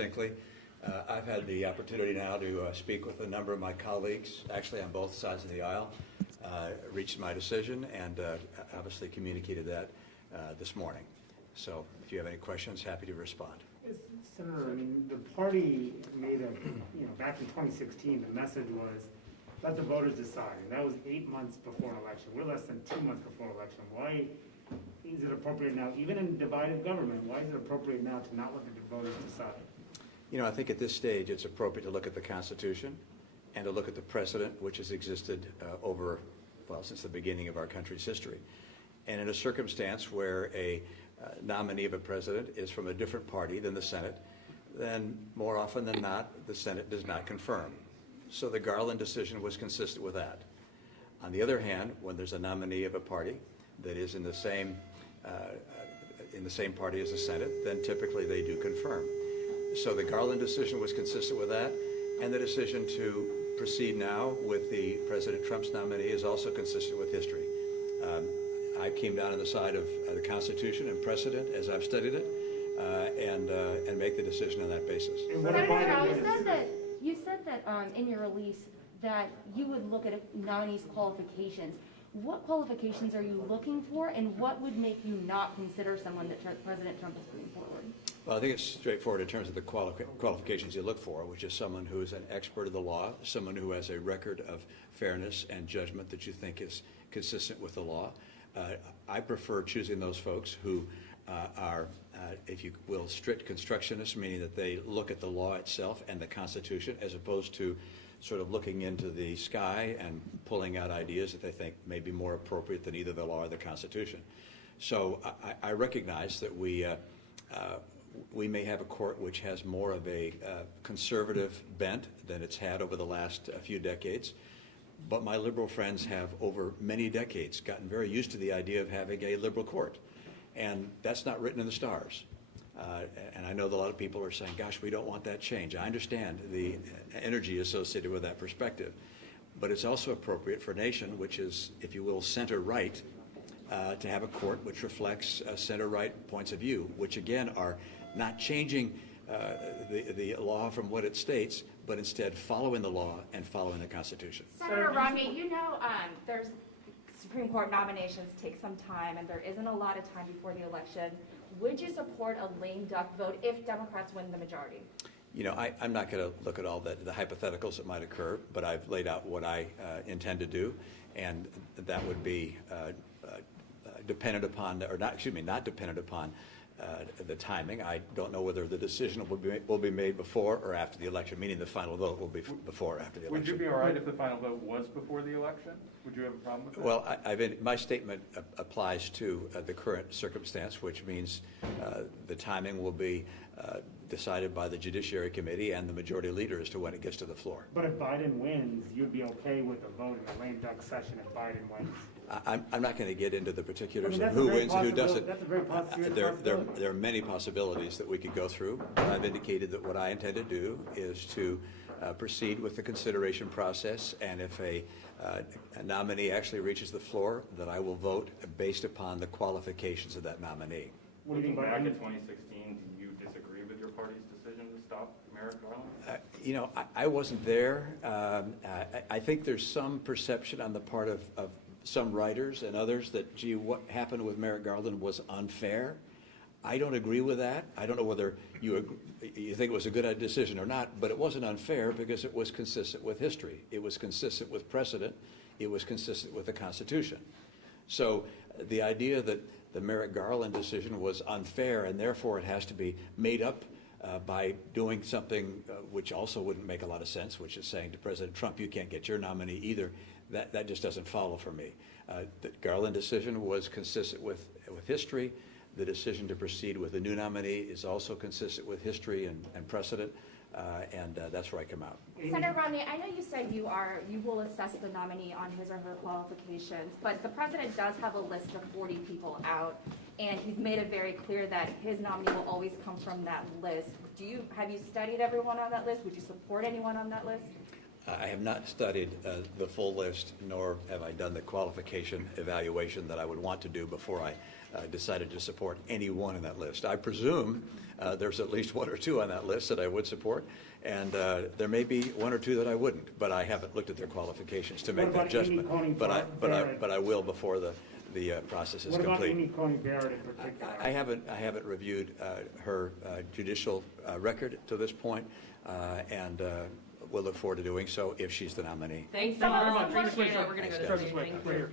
succinctly. I've had the opportunity now to speak with a number of my colleagues, actually on both sides of the aisle, reached my decision, and obviously communicated that this morning. So if you have any questions, happy to respond. Senator, I mean, the party made back in 2016, the message was, let the voters decide. And that was 8 months before an election. We're less than 2 months before an election. Why is it appropriate now, even in divided government, why is it appropriate now to not let the voters decide? I think at this stage it's appropriate to look at the Constitution and to look at the precedent which has existed since the beginning of our country's history. And in a circumstance where a nominee of a president is from a different party than the Senate, then more often than not, the Senate does not confirm. So the Garland decision was consistent with that. On the other hand, when there's a nominee of a party that is in the same party as the Senate, then typically they do confirm. So the Garland decision was consistent with that, and the decision to proceed now with the President Trump's nominee is also consistent with history. I came down on the side of the Constitution and precedent as I've studied it, and make the decision on that basis. Senator, you said that in your release that you would look at a nominee's qualifications. What qualifications are you looking for, and what would make you not consider someone that President Trump is putting forward? Well, I think it's straightforward in terms of the qualifications you look for, which is someone who is an expert of the law, someone who has a record of fairness and judgment that you think is consistent with the law. I prefer choosing those folks who are, if you will, strict constructionists, meaning that they look at the law itself and the Constitution, as opposed to sort of looking into the sky and pulling out ideas that they think may be more appropriate than either the law or the Constitution. So I recognize that we may have a court which has more of a conservative bent than it's had over the last few decades. But my liberal friends have, over many decades, gotten very used to the idea of having a liberal court. And that's not written in the stars. And I know that a lot of people are saying, gosh, we don't want that change. I understand the energy associated with that perspective. But it's also appropriate for a nation which is, if you will, center-right, to have a court which reflects center-right points of view, which again are not changing the law from what it states, but instead following the law and following the Constitution. Senator Romney, there's Supreme Court nominations take some time, and there isn't a lot of time before the election. Would you support a lame duck vote if Democrats win the majority? I'm not going to look at all the hypotheticals that might occur, but I've laid out what I intend to do, and that would be dependent upon, or not dependent upon the timing. I don't know whether the decision will be made before or after the election, meaning the final vote will be before or after the election. Would you be all right if the final vote was before the election? Would you have a problem with that? Well, my statement applies to the current circumstance, which means the timing will be decided by the Judiciary Committee and the majority leader as to when it gets to the floor. But if Biden wins, you'd be okay with a vote in a lame duck session if Biden wins? I'm not going to get into the particulars of who wins and who doesn't. That's a very possibility. There are many possibilities that we could go through. But I've indicated that what I intend to do is to proceed with the consideration process, and if a nominee actually reaches the floor, that I will vote based upon the qualifications of that nominee. What do you think, Back in Biden? 2016, do you disagree with your party's decision to stop Merrick Garland? I wasn't there. I think there's some perception on the part of some writers and others that, gee, what happened with Merrick Garland was unfair. I don't agree with that. I don't know whether you think it was a good decision or not, but it wasn't unfair because it was consistent with history. It was consistent with precedent. It was consistent with the Constitution. So the idea that the Merrick Garland decision was unfair and therefore it has to be made up by doing something which also wouldn't make a lot of sense, which is saying to President Trump, you can't get your nominee either, that just doesn't follow for me. The Garland decision was consistent with history. The decision to proceed with a new nominee is also consistent with history and precedent, and that's where I come out. Senator Romney, I know you said you will assess the nominee on his or her qualifications, but the president does have a list of 40 people out, and he's made it very clear that his nominee will always come from that list. Have you studied everyone on that list? Would you support anyone on that list? I have not studied the full list, nor have I done the qualification evaluation that I would want to do before I decided to support any one in that list. I presume there's at least one or two on that list that I would support, and there may be one or two that I wouldn't, but I haven't looked at their qualifications to make What that about Amy judgment. Coney Barrett? But I will before the process is What about complete. Amy Coney Barrett in particular? I haven't reviewed her judicial record to this point, and we'll look forward to doing so if she's the nominee. Thanks so very much. We're going to go Thanks, to guys. the meeting. Thank you.